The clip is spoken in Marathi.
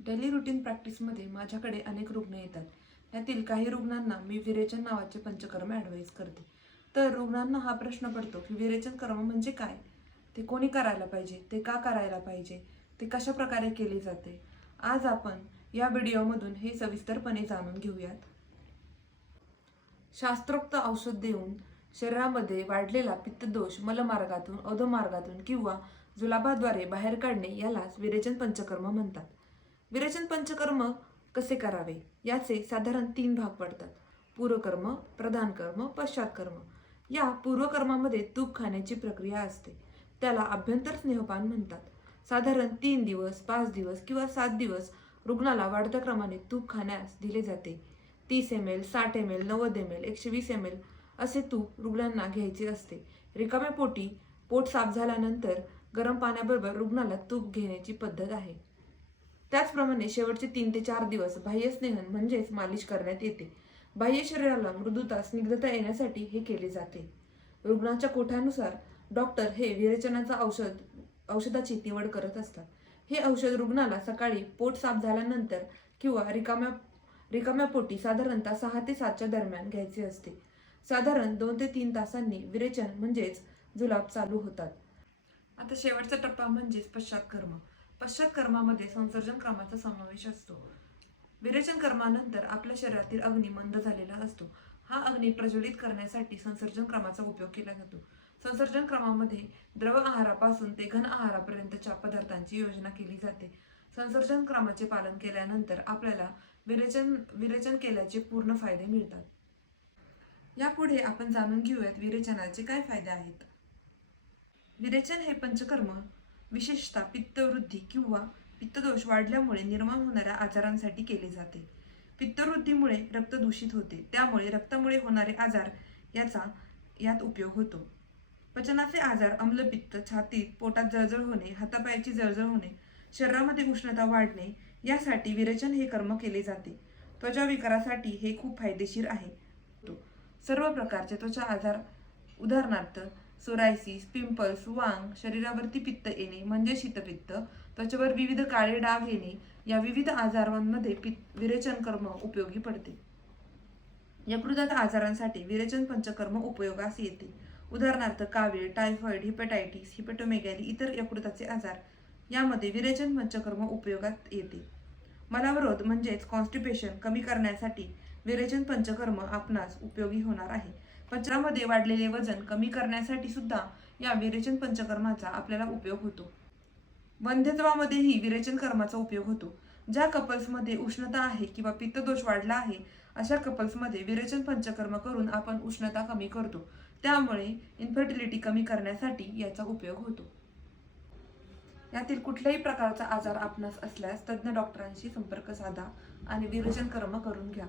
डेली रुटीन प्रॅक्टिसमध्ये माझ्याकडे अनेक रुग्ण येतात. यातील काही रुग्णांना मी विरेचन नावाचे पंचकर्म ॲडवाईस करते. तर रुग्णांना हा प्रश्न पडतो की विरेचन कर्म म्हणजे काय, ते कोणी करायला पाहिजे, ते का करायला पाहिजे, ते कशा प्रकारे केले जाते. आज आपण या व्हिडिओमधून हे सविस्तरपणे जाणून घेऊयात. शास्त्रोक्त औषध देऊन शरीरामध्ये वाढलेला पित्तदोष मलमार्गातून, अधोमार्गातून किंवा जुलाबाद्वारे बाहेर काढणे यालाच विरेचन पंचकर्म म्हणतात. विरेचन पंचकर्म कसे करावे याचे साधारण 3 भाग पडतात: पूर्वकर्म, प्रधानकर्म, पश्चातकर्म. या पूर्वकर्मामध्ये तूप खाण्याची प्रक्रिया असते, त्याला अभ्यंतर स्नेहपान म्हणतात. साधारण 3 दिवस, 5 दिवस किंवा 7 दिवस रुग्णाला वाढत्या क्रमाने तूप खाण्यास दिले जाते. 30 ml, 60 ml, 90 ml, 120 ml असे तूप रुग्णांना घ्यायचे असते. रिकाम्या पोटी पोट साफ झाल्यानंतर गरम पाण्याबरोबर रुग्णाला तूप घेण्याची पद्धत आहे. त्याचप्रमाणे शेवटचे 3 ते 4 दिवस बाह्य स्नेहन म्हणजेच मालिश करण्यात येते. बाह्य शरीराला मृदुता, स्निग्धता येण्यासाठी हे केले जाते. रुग्णाच्या कोठ्यानुसार डॉक्टर हे विरेचनाचा औषधाची निवड करत असतात. हे औषध रुग्णाला सकाळी पोट साफ झाल्यानंतर किंवा रिकाम्या पोटी साधारणतः 6 ते 7च्या दरम्यान घ्यायचे असते. साधारण 2 ते 3 तासांनी विरेचन म्हणजेच जुलाब चालू होतात. आता शेवटचा टप्पा म्हणजेच पश्चातकर्म. पश्चातकर्मामध्ये संसर्जन क्रमाचा समावेश असतो. विरेचन कर्मानंतर आपल्या शरीरातील अग्नी मंद झालेला असतो. हा अग्नी प्रज्वलित करण्यासाठी संसर्जन क्रमाचा उपयोग केला जातो. संसर्जन क्रमामध्ये द्रव आहारापासून ते घन आहारापर्यंतच्या पदार्थांची योजना केली जाते. संसर्जन क्रमाचे पालन केल्यानंतर आपल्याला विरेचन केल्याचे पूर्ण फायदे मिळतात. यापुढे आपण जाणून घेऊयात विरेचनाचे काय फायदे आहेत. विरेचन हे पंचकर्म विशेषतः पित्तवृद्धी किंवा पित्तदोष वाढल्यामुळे निर्माण होणाऱ्या आजारांसाठी केले जाते. पित्तवृद्धीमुळे रक्त दूषित होते, त्यामुळे रक्तामुळे होणारे आजार यात उपयोग होतो. पचनाचे आजार, आम्लपित्त, छातीत पोटात जळजळ होणे, हातापायाची जळजळ होणे, शरीरामध्ये उष्णता वाढणे यासाठी विरेचन हे कर्म केले जाते. त्वचा विकारासाठी हे खूप फायदेशीर आहे. सर्व प्रकारचे त्वचा आजार उदाहरणार्थ सोरायसिस, पिंपल्स, वांग, शरीरावरती पित्त येणे म्हणजे शीतपित्त, त्वचेवर विविध काळे डाग येणे या विविध आजारांमध्ये विरेचन कर्म उपयोगी पडते. यकृतात आजारांसाठी विरेचन पंचकर्म उपयोगास येते. उदाहरणार्थ कावीळ, टायफॉइड, हिपॅटायटिस, हिपॅटोमेगॅली इतर यकृताचे आजार यामध्ये विरेचन पंचकर्म उपयोगात येते. मलावरोध म्हणजेच कॉन्स्टिपेशन कमी करण्यासाठी विरेचन पंचकर्म आपणास उपयोगी होणार आहे. पंचकर्मामध्ये वाढलेले वजन कमी करण्यासाठी सुद्धा या विरेचन पंचकर्माचा आपल्याला उपयोग होतो. वंध्यत्वामध्येही विरेचन कर्माचा उपयोग होतो. ज्या कपल्समध्ये उष्णता आहे किंवा पित्तदोष वाढला आहे अशा कपल्समध्ये विरेचन पंचकर्म करून आपण उष्णता कमी करतो. त्यामुळे इन्फर्टिलिटी कमी करण्यासाठी याचा उपयोग होतो. यातील कुठल्याही प्रकारचा आजार आपणास असल्यास तज्ज्ञ डॉक्टरांशी संपर्क साधा आणि विरेचन कर्म करून घ्या.